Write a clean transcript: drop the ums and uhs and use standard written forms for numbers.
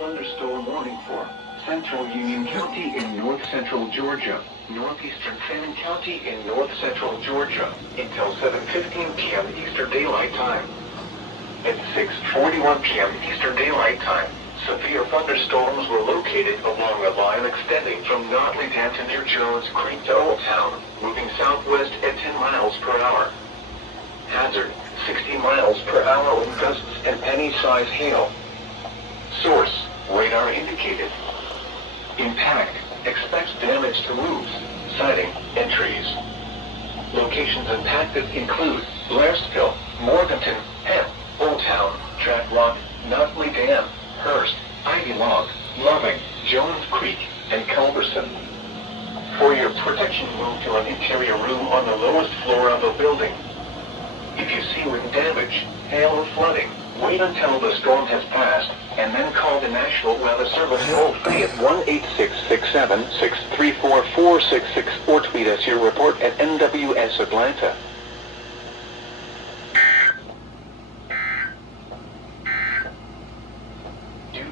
thunderstorm warning for Central Union County in north-central Georgia, northeastern Fannin County in north-central Georgia, until 7:15 p.m. Eastern Daylight Time. At 6:41 p.m. Eastern Daylight Time, severe thunderstorms were located along a line extending from Notley Dam to near Jones Creek to Old Town, moving southwest at 10 miles per hour. Hazard, 60 miles per hour with gusts and penny-size hail. Source, radar indicated. Impact, expects damage to roofs, siding, and trees. Locations impacted include Blairsville, Morganton, Penn, Old Town, Track Rock, Notley Dam, Hurst, Ivy Log, Loving, Jones Creek, and Culberson. For your protection, move to an interior room on the lowest floor of a building. If you see wind damage, hail or flooding, wait until the storm has passed, and then call the National Weather Service toll-free at 1-866-7-634-466 or tweet us your report at NWS Atlanta.